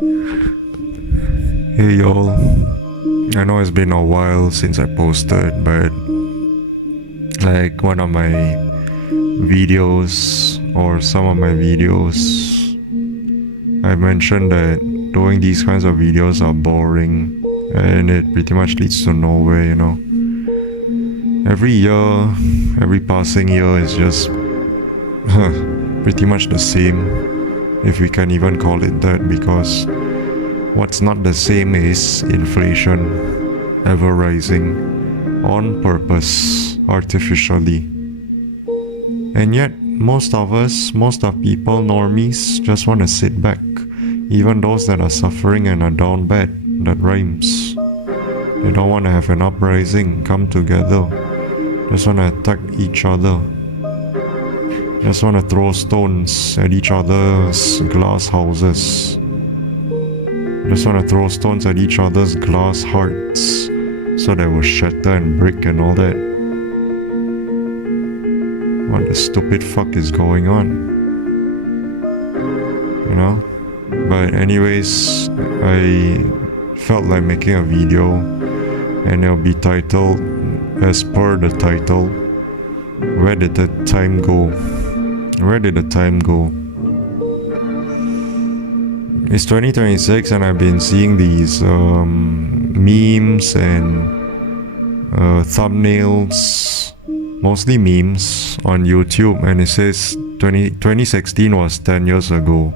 Hey y'all, I know it's been a while since I posted, but like one of my videos or some of my videos, I mentioned that doing these kinds of videos are boring and it pretty much leads to nowhere, you know. Every year, every passing year is just pretty much the same, if we can even call it that, because what's not the same is inflation, ever rising, on purpose, artificially. And yet, most of us, most of people, normies, just want to sit back, even those that are suffering and are down bad, that rhymes. They don't want to have an uprising, come together, just want to attack each other. Just want to throw stones at each other's glass houses. Just want to throw stones at each other's glass hearts so they will shatter and break and all that. What the stupid fuck is going on? You know? But anyways, I felt like making a video and it'll be titled as per the title, Where Did the Time Go? Where did the time go? It's 2026 and I've been seeing these memes and thumbnails, mostly memes on YouTube, and it says 2016 was 10 years ago.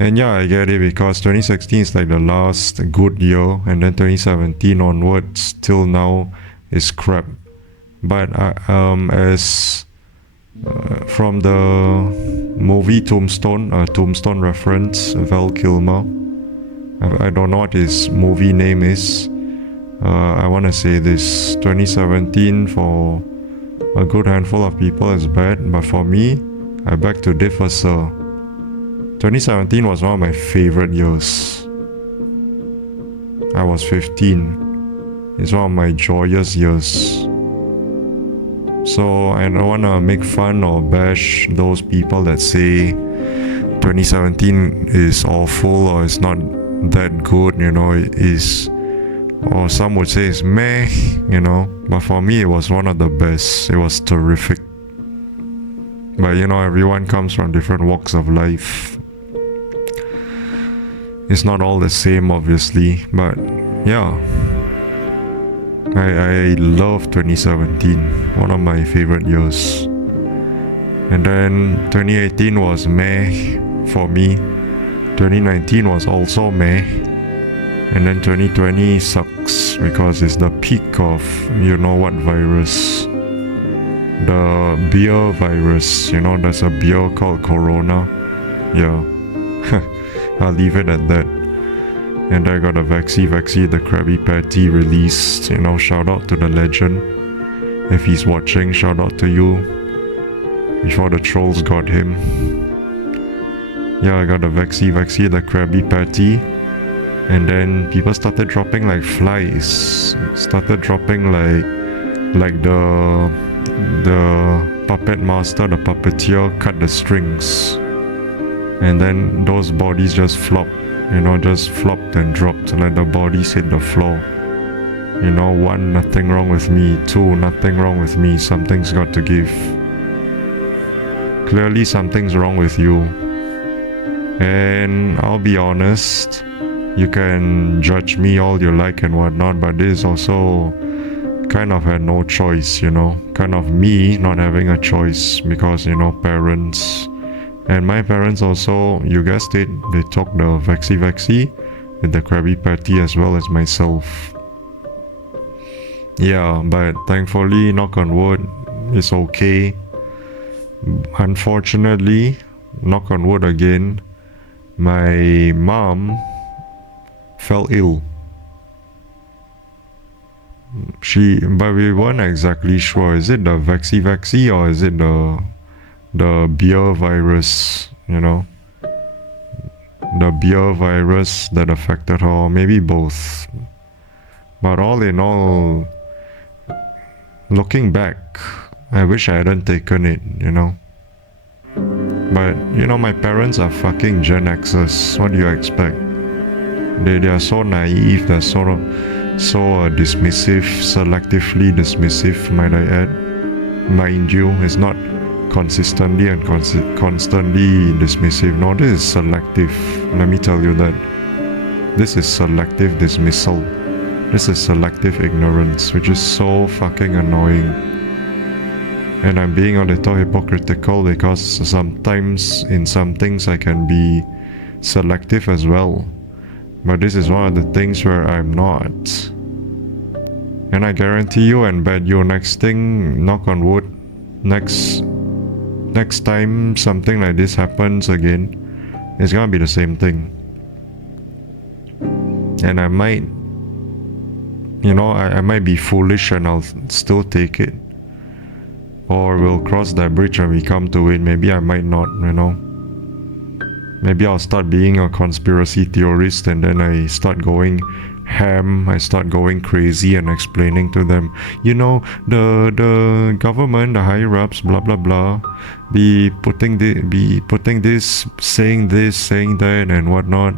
And yeah, I get it, because 2016 is like the last good year, and then 2017 onwards till now is crap. But as from the movie Tombstone, Tombstone reference, Val Kilmer, I don't know what his movie name is. I want to say this: 2017 for a good handful of people is bad, but for me, I beg to differ, sir. 2017 was one of my favorite years. I was 15. It's one of my joyous years. So I don't want to make fun or bash those people that say 2017 is awful or it's not that good, you know, it is, or some would say it's meh, you know, but for me it was one of the best. It was terrific. But you know, everyone comes from different walks of life. It's not all the same, obviously, but yeah. I love 2017, one of my favorite years. And then 2018 was meh for me. 2019 was also meh. And then 2020 sucks because it's the peak of you know what virus. The beer virus, you know, there's a beer called Corona. Yeah. I'll leave it at that. And I got a Vexy, the Krabby Patty released. You know, shout out to the legend. If he's watching, shout out to you. Before the trolls got him. Yeah, I got a Vexy, the Krabby Patty. And then people started dropping like flies. Started dropping like the puppet master, the puppeteer cut the strings. And then those bodies just flopped. You know, just flopped and dropped, like the bodies hit the floor. You know, 1, nothing wrong with me. 2, nothing wrong with me. Something's got to give. Clearly something's wrong with you. And I'll be honest, you can judge me all you like and whatnot, but this also kind of had no choice, you know. Kind of me not having a choice because, you know, parents. And my parents also, you guessed it, they took the Vexy with the Krabby Patty as well as myself. Yeah, but thankfully, knock on wood, it's okay. Unfortunately, knock on wood again, my mom fell ill. But we weren't exactly sure, is it the Vexy or is it the beer virus, you know, the beer virus that affected her, or maybe both. But all in all, looking back, I wish I hadn't taken it, you know. But my parents are fucking Gen Xers. What do you expect? They are so naive, they're so dismissive, selectively dismissive, might I add. Mind you, it's not consistently and constantly dismissive. No, this is selective. Let me tell you that. This is selective dismissal. This is selective ignorance, which is so fucking annoying. And I'm being a little hypocritical because sometimes in some things I can be selective as well. But this is one of the things where I'm not. And I guarantee you and bet you next thing, knock on wood, next time something like this happens again, it's gonna be the same thing. And I might, I might be foolish and I'll still take it. Or we'll cross that bridge when we come to it. Maybe I might not, Maybe I'll start being a conspiracy theorist and then I start going ham, I start going crazy and explaining to them, the government, the higher ups, blah blah blah, be putting this, saying that and whatnot,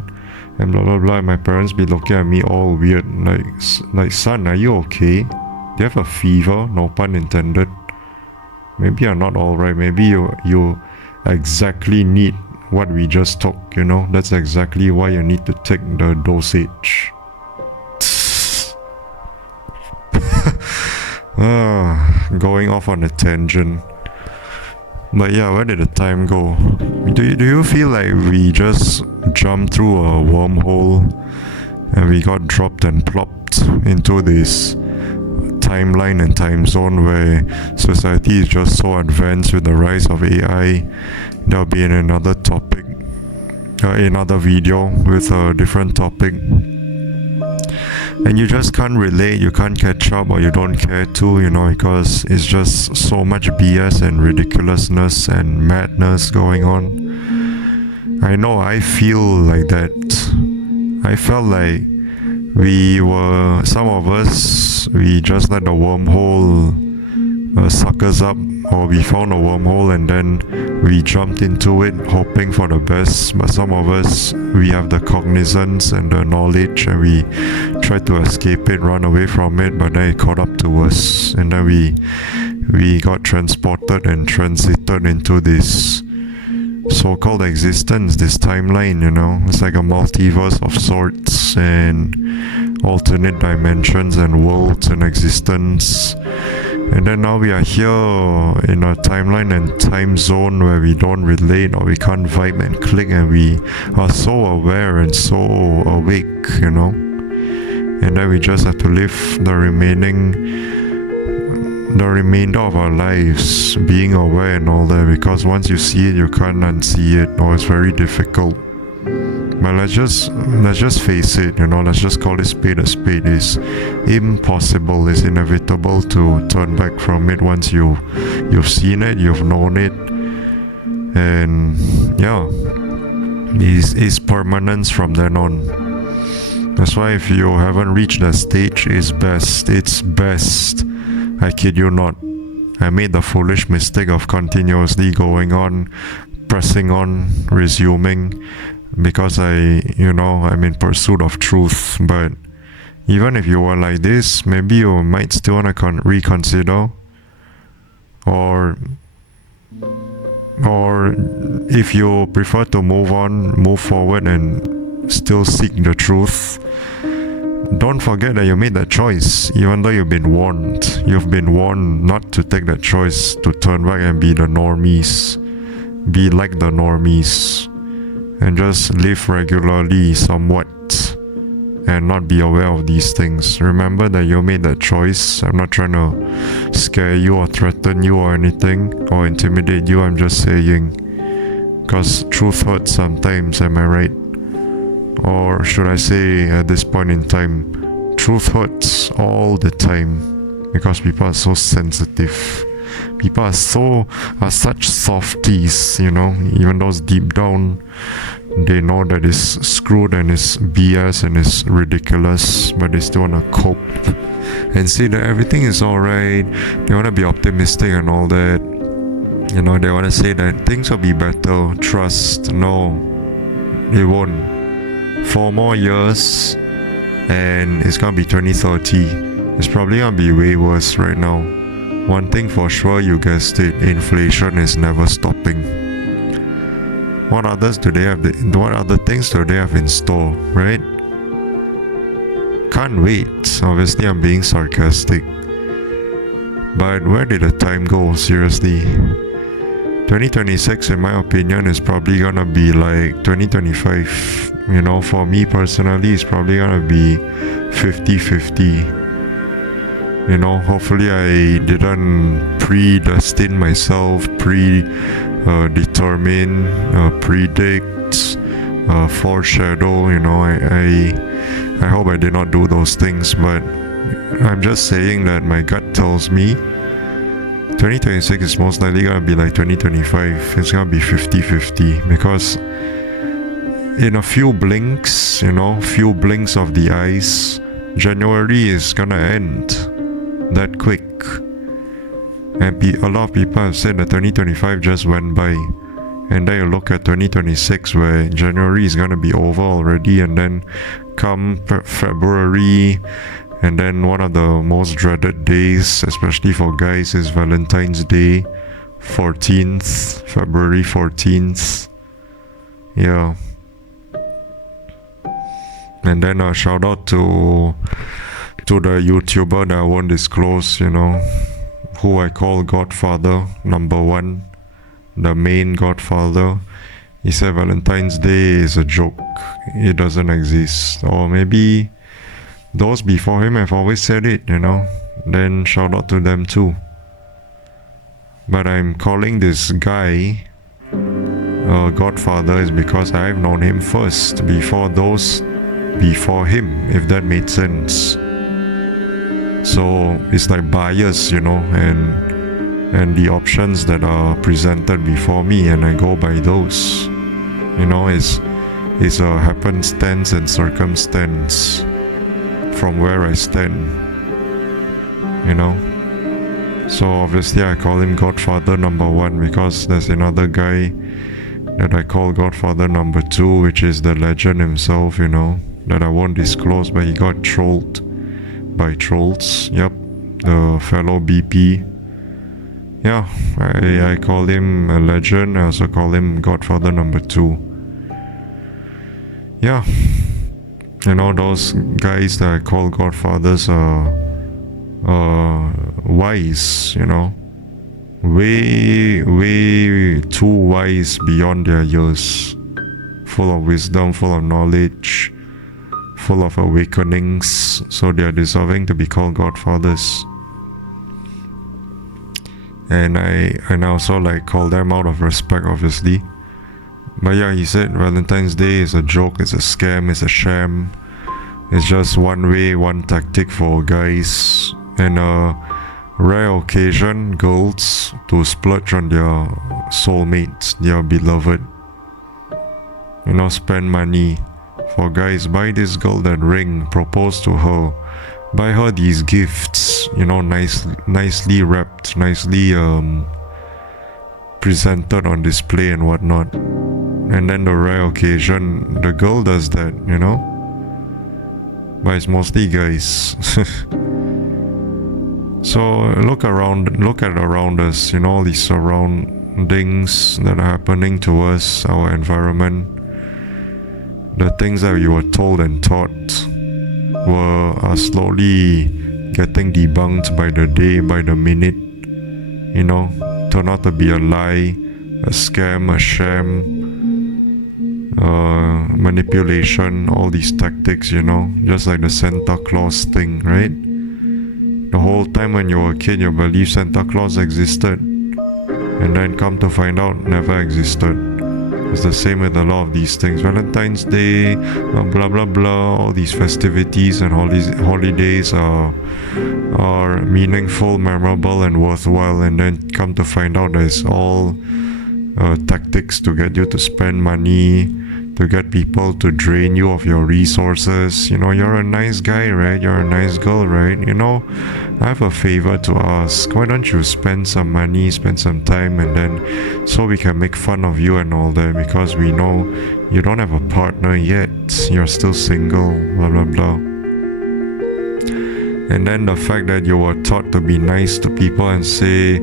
and blah blah blah. And my parents be looking at me all weird, like son, are you okay? Do you have a fever? No pun intended. Maybe you're not alright. Maybe you exactly need what we just took, That's exactly why you need to take the dosage. Going off on a tangent. But yeah, where did the time go? Do you feel like we just jumped through a wormhole and we got dropped and plopped into this timeline and time zone where society is just so advanced with the rise of AI? There'll be in another topic, another video with a different topic. And you just can't relate, you can't catch up, or you don't care to, because it's just so much BS and ridiculousness and madness going on. I know, I feel like that. I felt like some of us, we just let the wormhole suck us up, or we found a wormhole and then we jumped into it hoping for the best. But some of us, we have the cognizance and the knowledge and we try to escape it, run away from it, but then it caught up to us and then we got transported and transited into this so-called existence, this timeline, It's like a multiverse of sorts and alternate dimensions and worlds and existence. And then now we are here in a timeline and time zone where we don't relate or we can't vibe and click, and we are so aware and so awake, And then we just have to live the remainder of our lives being aware and all that, because once you see it, you can't unsee it, or it's very difficult. But let's just face it, let's just call it spade a spade. It's impossible, it's inevitable to turn back from it once you've seen it, you've known it. And yeah, it's permanence from then on. That's why if you haven't reached that stage, it's best. I kid you not. I made the foolish mistake of continuously going on, pressing on, resuming, because I'm in pursuit of truth. But even if you were like this, maybe you might still want to reconsider, or if you prefer to move forward and still seek the truth, don't forget that you made that choice. Even though you've been warned not to take that choice, to turn back and be like the normies, and just live regularly somewhat and not be aware of these things. Remember that you made that choice. I'm not trying to scare you or threaten you or anything or intimidate you. I'm just saying, because truth hurts sometimes, am I right? Or should I say, at this point in time, truth hurts all the time, because people are so sensitive. People are such softies, even those deep down, they know that it's screwed and it's BS and it's ridiculous, but they still want to cope and say that everything is alright. They want to be optimistic and all that. You know, they want to say that things will be better, trust. No, it won't. 4 more years and it's gonna be 2030. It's probably gonna be way worse right now. One thing for sure, you guessed it, inflation is never stopping. What others do they have? What other things do they have in store, right? Can't wait. Obviously, I'm being sarcastic. But where did the time go? Seriously. 2026, in my opinion, is probably gonna be like 2025. You know, for me personally, it's probably gonna be 50-50. You know, hopefully I didn't predestine myself, determine, predict, foreshadow. You know, I hope I did not do those things, but I'm just saying that my gut tells me 2026 is most likely gonna be like 2025. It's gonna be 50-50 because in a few blinks, you know, few blinks of the eyes, January is gonna end that quick. And a lot of people have said that 2025 just went by, and then you look at 2026 where January is gonna be over already, and then come February, and then one of the most dreaded days, especially for guys, is Valentine's Day, 14th, February 14th. Yeah. And then a shout out to the YouTuber that I won't disclose, you know, who I call Godfather number 1, the main Godfather. He said Valentine's Day is a joke, it doesn't exist. Or maybe those before him have always said it, you know, then shout out to them too. But I'm calling this guy Godfather is because I've known him first before those before him, if that made sense. So it's like bias, you know, and the options that are presented before me, and I go by those. You know, it's a happenstance and circumstance from where I stand, you know. So obviously I call him Godfather number 1 because there's another guy that I call Godfather number 2, which is the legend himself, you know, that I won't disclose, but he got trolled by trolls. Yep, the fellow BP. Yeah, I call him a legend. I also call him Godfather number 2. Yeah, you know, those guys that I call Godfathers are wise, you know, way too wise beyond their years, full of wisdom, full of knowledge, full of awakenings, so they are deserving to be called Godfathers. And I also like call them out of respect, obviously. But yeah, he said Valentine's Day is a joke, it's a scam, it's a sham. It's just one way, one tactic for guys, and a rare occasion, girls, to splurge on their soulmates, their beloved. You know, spend money. For guys, buy this girl that ring, propose to her, buy her these gifts, you know, nicely wrapped, nicely presented on display and whatnot. And then the rare occasion, the girl does that, you know. But it's mostly guys. So look at around us, you know, all these surroundings that are happening to us, our environment. The things that we were told and taught are slowly getting debunked by the day, by the minute, you know, turn out to be a lie, a scam, a sham, manipulation, all these tactics, you know, just like the Santa Claus thing, right? The whole time when you were a kid, you believed Santa Claus existed, and then come to find out, never existed. It's the same with a lot of these things. Valentine's Day, blah blah blah, all these festivities and holidays are meaningful, memorable and worthwhile, and then come to find out that it's all tactics to get you to spend money, to get people to drain you of your resources. You're a nice guy, right? You're a nice girl, right? I have a favor to ask. Why don't you spend some money, spend some time, and then so we can make fun of you and all that, because we know you don't have a partner yet. You're still single, blah blah blah. And then the fact that you were taught to be nice to people and say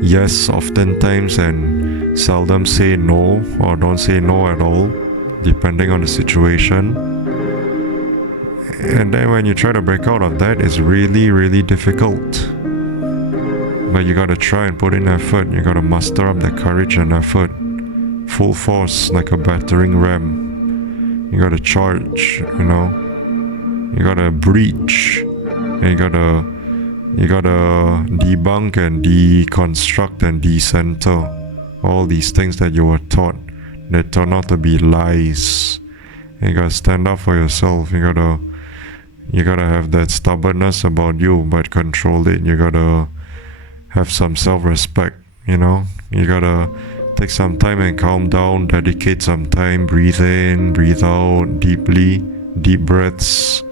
yes oftentimes and seldom say no, or don't say no at all, depending on the situation. And then when you try to break out of that, it's really, really difficult. But you gotta try and put in effort. You gotta muster up the courage and effort. Full force, like a battering ram. You gotta charge, You gotta breach. And you gotta debunk and deconstruct and decenter all these things that you were taught that turn out to be lies. And you gotta stand up for yourself. You gotta have that stubbornness about you, but control it. You gotta have some self-respect, You gotta take some time and calm down, dedicate some time, breathe in, breathe out deeply, deep breaths.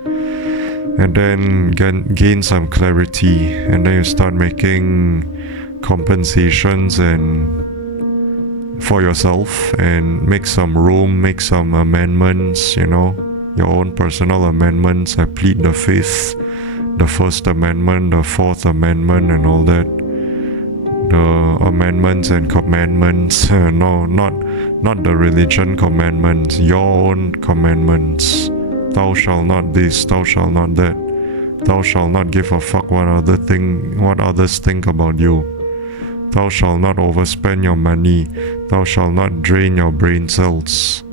And then gain some clarity, and then you start making compensations and for yourself, and make some room, make some amendments, your own personal amendments. I plead the fifth, the First Amendment, the Fourth Amendment, and all that. The amendments and commandments. No, not the religion commandments, your own commandments. Thou shalt not this, thou shalt not that. Thou shalt not give a fuck what others think about you. Thou shalt not overspend your money. Thou shalt not drain your brain cells.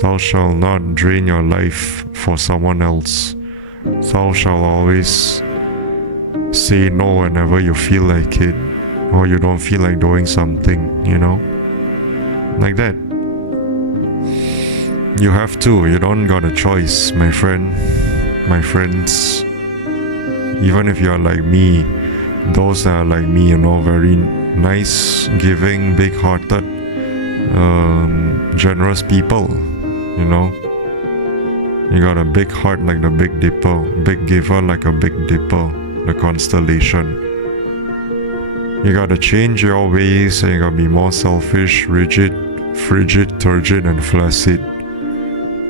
Thou shalt not drain your life for someone else. Thou shalt always say no whenever you feel like it, or you don't feel like doing something, like that. You have to. You don't got a choice, my friend, my friends. Even if you are like me, those that are like me, very nice, giving, big-hearted, generous people, You got a big heart like the Big Dipper, big giver like a Big Dipper, the constellation. You gotta change your ways, and you gotta be more selfish, rigid, frigid, turgid, and flaccid.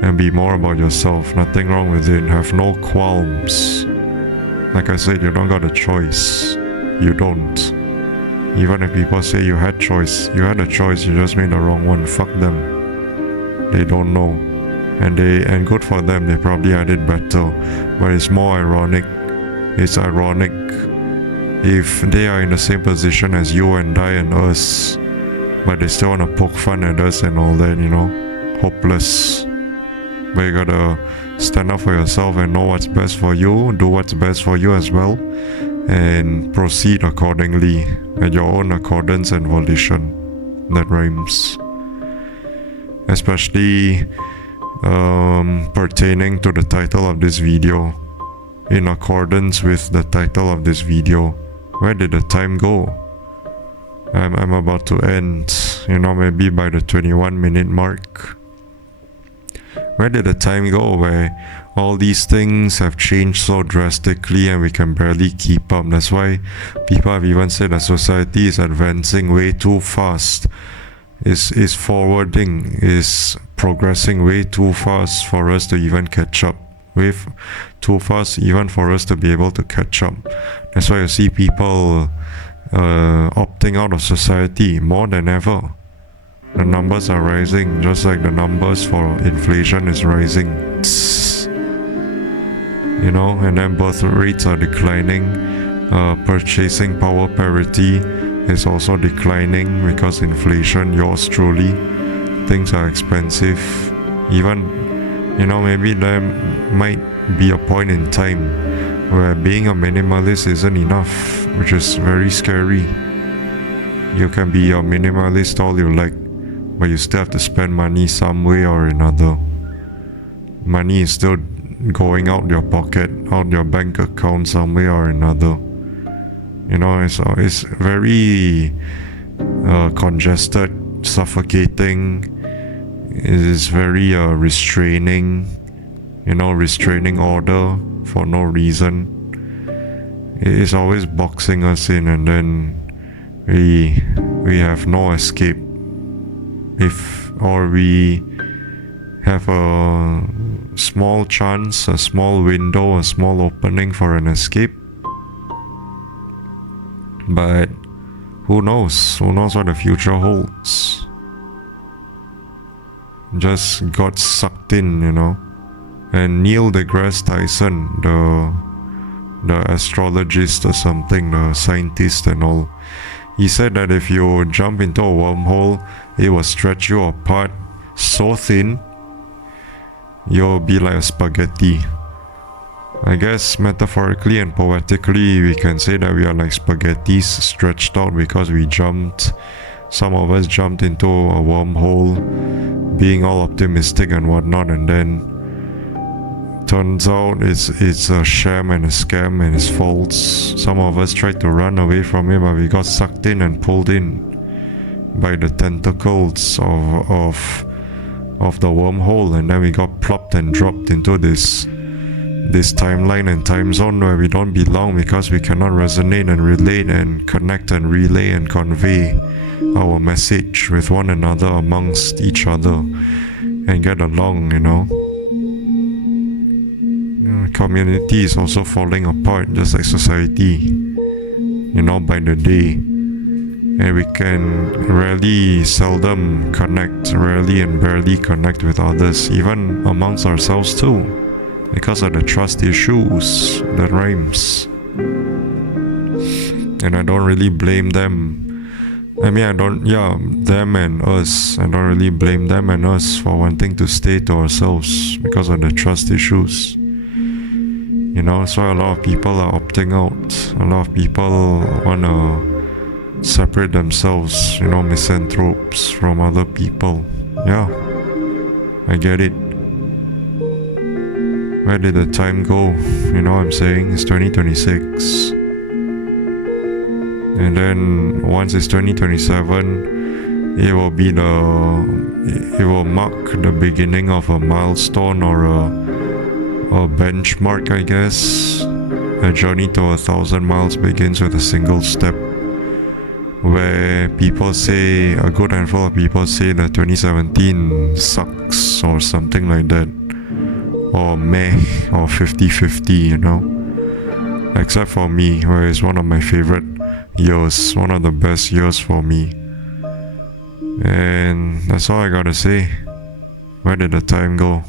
And be more about yourself. Nothing wrong with it. Have no qualms. Like I said, you don't got a choice. You don't. Even if people say you had choice, you had a choice, you just made the wrong one. Fuck them. They don't know. And good for them, they probably had it better. But it's more ironic. It's ironic if they are in the same position as you and I and us, but they still wanna poke fun at us and all that, Hopeless. But you gotta stand up for yourself and know what's best for you, do what's best for you as well, and proceed accordingly at your own accordance and volition. That rhymes. Especially pertaining to the title of this video. In accordance with the title of this video, where did the time go? I'm about to end, maybe by the 21-minute mark. Where did the time go where all these things have changed so drastically and we can barely keep up? That's why people have even said that society is advancing way too fast. Is forwarding, is progressing way too fast for us to even catch up. Way too fast even for us to be able to catch up. That's why you see people opting out of society more than ever. The numbers are rising, just like the numbers for inflation is rising. And then birth rates are declining. Purchasing power parity is also declining because inflation, yours truly. Things are expensive. Even, maybe there might be a point in time where being a minimalist isn't enough, which is very scary. You can be a minimalist all you like, but you still have to spend money some way or another. Money is still going out your pocket, out your bank account some way or another. It's very congested, suffocating. It is very restraining, restraining order for no reason. It is always boxing us in, and then we have no escape. Or we have a small chance, a small window, a small opening for an escape. But who knows? Who knows what the future holds? Just got sucked in, And Neil deGrasse Tyson, the astrologist or something, the scientist and all, he said that if you jump into a wormhole, it will stretch you apart so thin, you'll be like a spaghetti. I guess metaphorically and poetically, we can say that we are like spaghettis stretched out because we jumped. Some of us jumped into a wormhole, being all optimistic and whatnot, and then turns out it's a sham and a scam and it's false. Some of us tried to run away from it, but we got sucked in and pulled in by the tentacles of the wormhole, and then we got plopped and dropped into this timeline and time zone where we don't belong because we cannot resonate and relate and connect and relay and convey our message with one another, amongst each other, and get along, Community is also falling apart, just like society, by the day. And we can rarely, seldom connect, rarely and barely connect with others, even amongst ourselves too, because of the trust issues that rhymes. And I don't really blame them. Them and us. I don't really blame them and us for wanting to stay to ourselves because of the trust issues. So a lot of people are opting out. A lot of people want to separate themselves, misanthropes from other people. Yeah, I get it. Where did the time go? What I'm saying? It's 2026. And then once it's 2027, it will mark the beginning of a milestone or a benchmark, I guess. A journey to 1,000 miles begins with a single step, where a good handful of people say that 2017 sucks or something like that, or meh, or 50-50, except for me, where it's one of my favorite years, one of the best years for me. And that's all I gotta say. Where did the time go?